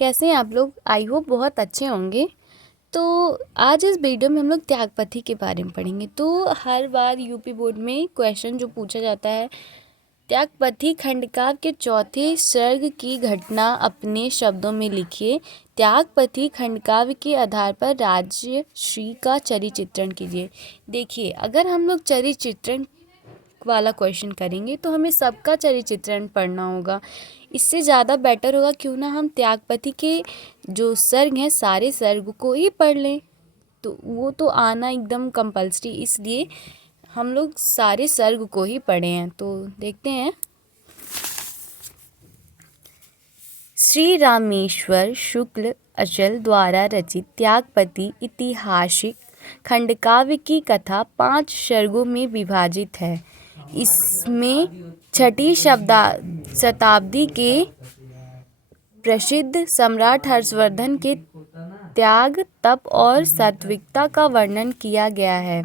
कैसे हैं आप लोग? आई होप बहुत अच्छे होंगे। तो आज इस वीडियो में हम लोग त्यागपथी के बारे में पढ़ेंगे। तो हर बार यूपी बोर्ड में क्वेश्चन जो पूछा जाता है, त्यागपथी खंडकाव्य के चौथे सर्ग की घटना अपने शब्दों में लिखिए। त्यागपथी खंडकाव्य के आधार पर राजश्री का चरिचित्रण कीजिए। देखिए, अगर हम लोग चरिचित्रण वाला क्वेश्चन करेंगे तो हमें सबका चरिचित्रण पढ़ना होगा। इससे ज़्यादा बेटर होगा क्यों ना हम त्यागपथी के जो सर्ग हैं सारे सर्ग को ही पढ़ लें। तो वो तो आना एकदम कंपल्सरी, इसलिए हम लोग सारे सर्ग को ही पढ़े हैं। तो देखते हैं। श्री रामेश्वर शुक्ल अचल द्वारा रचित त्यागपथी ऐतिहासिक खंडकाव्य की कथा 5 सर्गों में विभाजित है। इसमें छठी शताब्दी के प्रसिद्ध सम्राट हर्षवर्धन के त्याग, तप और सात्विकता का वर्णन किया गया है।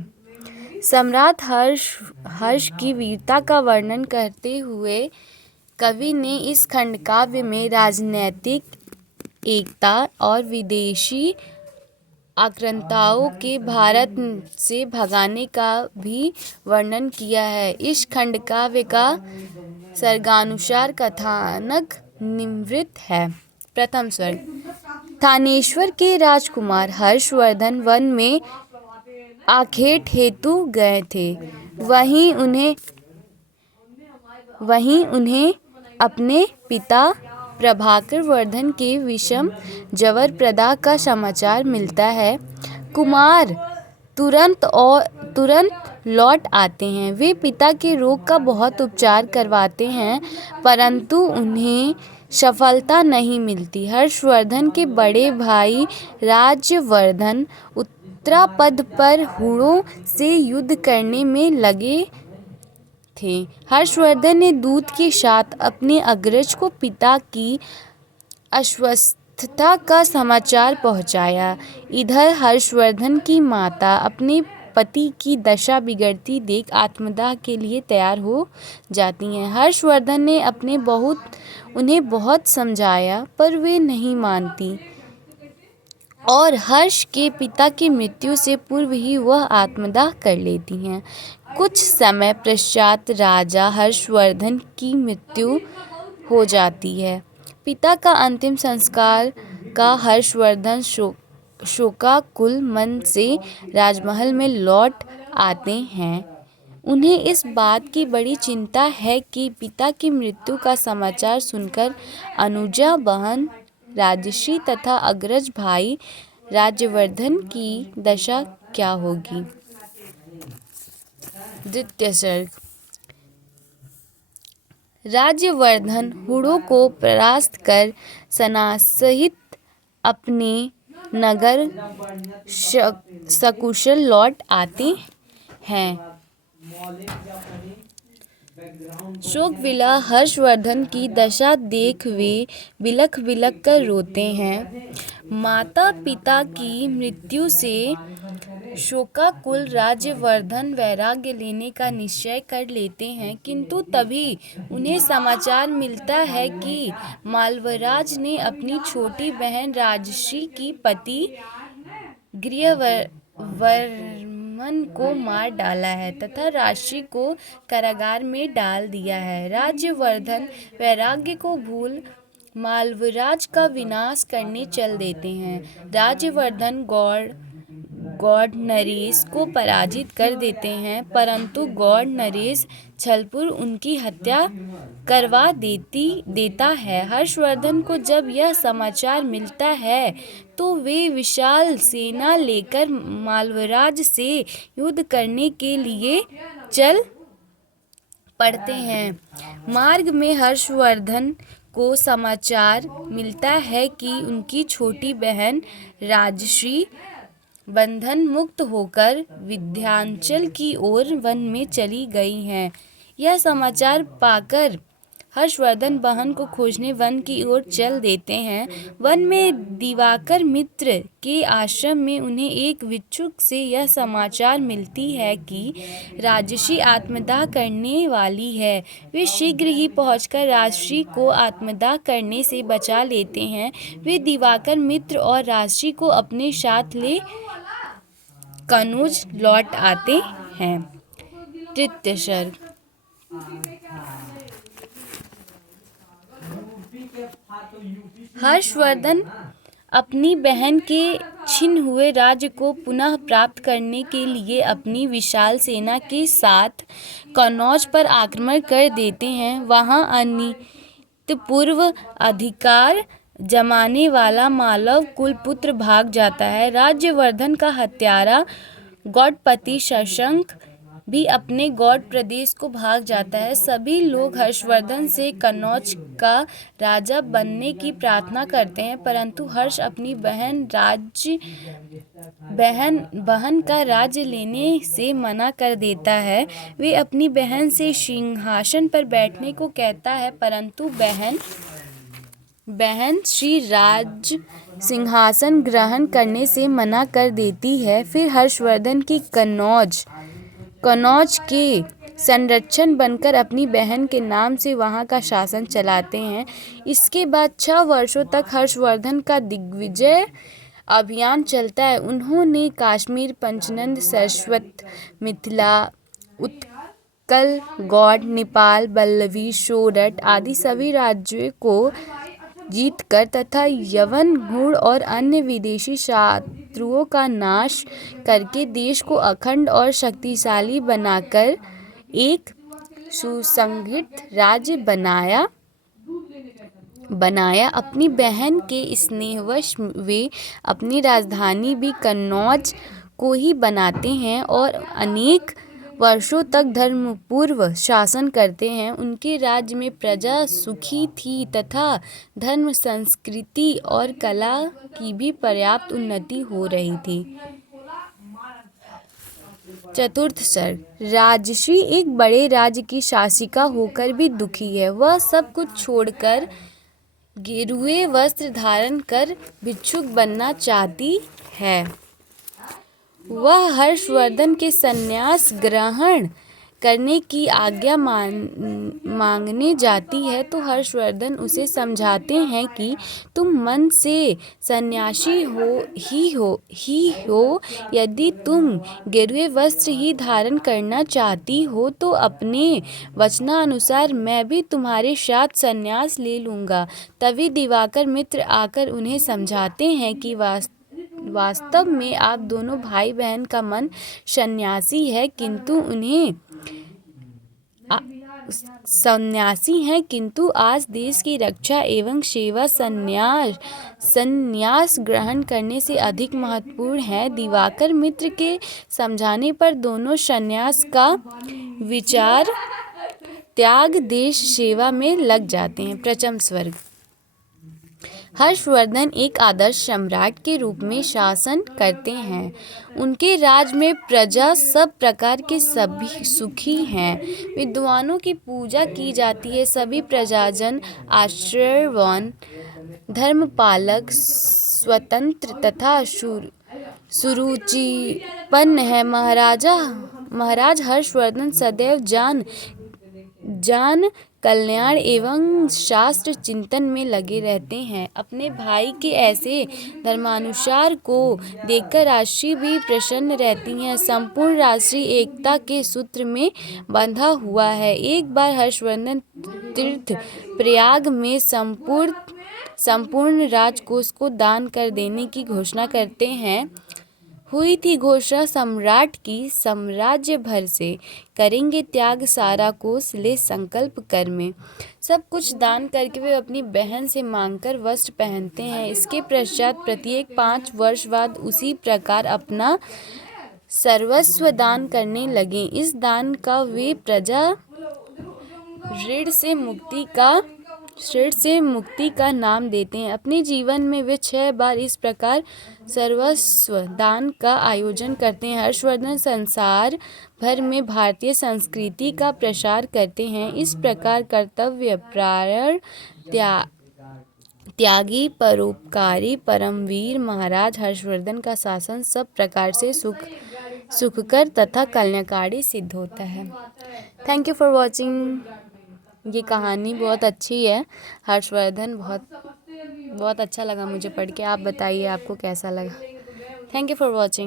सम्राट हर्ष की वीरता का वर्णन करते हुए कवि ने इस खंडकाव्य में राजनैतिक एकता और विदेशी आक्रांताओं के भारत से भगाने का भी वर्णन किया है। इस खंडकाव्य का सर्गानुसार कथानक निम्नलिखित है। प्रथम सर्ग। थानेश्वर के राजकुमार हर्षवर्धन वन में आखेट हेतु गए थे। वहीं उन्हें अपने पिता प्रभाकर वर्धन के विषम जबरप्रदा का समाचार मिलता है। कुमार तुरंत लौट आते हैं। वे पिता के रोग का बहुत उपचार करवाते हैं, परंतु उन्हें सफलता नहीं मिलती। हर्षवर्धन के बड़े भाई राज्यवर्धन उत्तरापद पर हुणों से युद्ध करने में लगे थे। हर्षवर्धन ने दूत के साथ अपने अग्रज को पिता की अस्वस्थता का समाचार पहुंचाया। इधर हर्षवर्धन की माता अपने पति की दशा बिगड़ती देख आत्मदाह के लिए तैयार हो जाती हैं। हर्षवर्धन ने उन्हें बहुत समझाया, पर वे नहीं मानती और हर्ष के पिता की मृत्यु से पूर्व ही वह आत्मदाह कर लेती हैं। कुछ समय पश्चात राजा हर्षवर्धन की मृत्यु हो जाती है। पिता का अंतिम संस्कार का हर्षवर्धन शोकाकुल मन से राजमहल में लौट आते हैं। उन्हें इस बात की बड़ी चिंता है कि पिता की मृत्यु का समाचार सुनकर अनुजा बहन राजश्री तथा अग्रज भाई राज्यवर्धन की दशा क्या होगी। द्वितीय सर्ग। राज्यवर्धन हुणों को परास्त कर सेनासहित अपने नगर सकुशल लौट आते हैं। शोकविला हर्षवर्धन की दशा देख वे बिलख बिलख कर रोते हैं। माता पिता की मृत्यु से शोकाकुल राज्यवर्धन वैराग्य लेने का निश्चय कर लेते हैं, किंतु तभी उन्हें समाचार मिलता है कि मालवराज ने अपनी छोटी बहन राजश्री की पति गृहवर्मन को मार डाला है तथा राजश्री को कारागार में डाल दिया है। राज्यवर्धन वैराग्य को भूल मालवराज का विनाश करने चल देते हैं। राज्यवर्धन गौड़ नरेश को पराजित कर देते हैं, परंतु गौड़ नरेश छलपूर्व उनकी हत्या करवा देता है। हर्षवर्धन को जब यह समाचार मिलता है तो वे विशाल सेना लेकर मालवराज से युद्ध करने के लिए चल पड़ते हैं। मार्ग में हर्षवर्धन को समाचार मिलता है कि उनकी छोटी बहन राजश्री बंधन मुक्त होकर विंध्याचल की ओर वन में चली गई हैं। यह समाचार पाकर हर्षवर्धन बहन को खोजने वन की ओर चल देते हैं। वन में दिवाकर मित्र के आश्रम में उन्हें एक भिक्षुक से यह समाचार मिलती है कि राजर्षि आत्मदाह करने वाली है। वे शीघ्र ही पहुंचकर राजर्षि को आत्मदाह करने से बचा लेते हैं। वे दिवाकर मित्र और राजर्षि को अपने साथ ले कनौज लौट आते हैं। तृतीय सर्ग। हर्षवर्धन अपनी बहन के छिन हुए राज्य को पुनः प्राप्त करने के लिए अपनी विशाल सेना के साथ कनौज पर आक्रमण कर देते हैं। वहां अनितपूर्व अधिकार जमाने वाला मालव कुलपुत्र भाग जाता है। राज्यवर्धन का हत्यारा गौड़पति शशांक भी अपने गौड़ प्रदेश को भाग जाता है। सभी लोग हर्षवर्धन से कनौज का राजा बनने की प्रार्थना करते हैं, परंतु हर्ष अपनी बहन का राज्य लेने से मना कर देता है। वे अपनी बहन से सिंहासन पर बैठने को कहता है, परंतु बहन श्री राज सिंहासन ग्रहण करने से मना कर देती है। फिर हर्षवर्धन की कनौज के संरक्षण बनकर अपनी बहन के नाम से वहां का शासन चलाते हैं। इसके बाद 6 वर्षों तक हर्षवर्धन का दिग्विजय अभियान चलता है। उन्होंने कश्मीर, पंचनद, सरस्वत, मिथिला, उत्कल, गौड़, नेपाल, बल्लवी, सोरठ आदि सभी राज्यों को जीतकर तथा यवन, हुण और अन्य विदेशी शत्रुओं का नाश करके देश को अखंड और शक्तिशाली बनाकर एक सुसंगठित राज्य बनाया। अपनी बहन के स्नेहवश वे अपनी राजधानी भी कन्नौज को ही बनाते हैं और अनेक वर्षों तक धर्मपूर्व शासन करते हैं। उनके राज्य में प्रजा सुखी थी तथा धर्म, संस्कृति और कला की भी पर्याप्त उन्नति हो रही थी। चतुर्थ सर्ग। राजर्षि एक बड़े राज्य की शासिका होकर भी दुखी है। वह सब कुछ छोड़कर गेरुए वस्त्र धारण कर भिक्षुक बनना चाहती है। वह हर्षवर्धन के संन्यास ग्रहण करने की आज्ञा मांगने जाती है, तो हर्षवर्धन उसे समझाते हैं कि तुम मन से सन्यासी हो। यदि तुम गेरुए वस्त्र ही धारण करना चाहती हो तो अपने वचनानुसार मैं भी तुम्हारे साथ संन्यास ले लूँगा। तभी दिवाकर मित्र आकर उन्हें समझाते हैं कि वास्तव में आप दोनों भाई बहन का मन सन्यासी है, किंतु आज देश की रक्षा एवं सेवा संन्यास ग्रहण करने से अधिक महत्वपूर्ण है। दिवाकर मित्र के समझाने पर दोनों संन्यास का विचार त्याग देश सेवा में लग जाते हैं। पंचम स्वर्ग। हर्षवर्धन एक आदर्श सम्राट के रूप में शासन करते हैं। उनके राज में प्रजा सब प्रकार के सभी सुखी हैं। विद्वानों की पूजा की जाती है। सभी प्रजाजन आश्रयवान, धर्मपालक, स्वतंत्र तथा सुरुचिपन्न है। महाराज हर्षवर्धन सदैव जान कल्याण एवं शास्त्र चिंतन में लगे रहते हैं। अपने भाई के ऐसे धर्मानुसार को देखकर राजर्षि भी प्रसन्न रहती हैं। संपूर्ण राजर्षि एकता के सूत्र में बंधा हुआ है। एक बार हर्षवर्धन तीर्थ प्रयाग में संपूर्ण राजकोष को दान कर देने की घोषणा करते हैं। हुई थी घोषणा सम्राट की, साम्राज्य भर से करेंगे त्याग, सारा कोष ले संकल्प कर में। सब कुछ दान करके वे अपनी बहन से मांगकर वस्त्र पहनते हैं। इसके पश्चात प्रत्येक 5 वर्ष बाद उसी प्रकार अपना सर्वस्व दान करने लगे। इस दान का वे प्रजा ऋण से मुक्ति का से मुक्ति का नाम देते हैं। अपने जीवन में वे 6 बार इस प्रकार सर्वस्व दान का आयोजन करते हैं। हर्षवर्धन संसार भर में भारतीय संस्कृति का प्रसार करते हैं। इस प्रकार कर्तव्यपरायण, त्यागी, परोपकारी, परमवीर महाराज हर्षवर्धन का शासन सब प्रकार से सुखकर तथा कल्याणकारी सिद्ध होता है। Thank you for watching. ये कहानी बहुत अच्छी है। हर्षवर्धन बहुत अच्छा लगा मुझे पढ़ के। आप बताइए आपको कैसा लगा। Thank you for watching.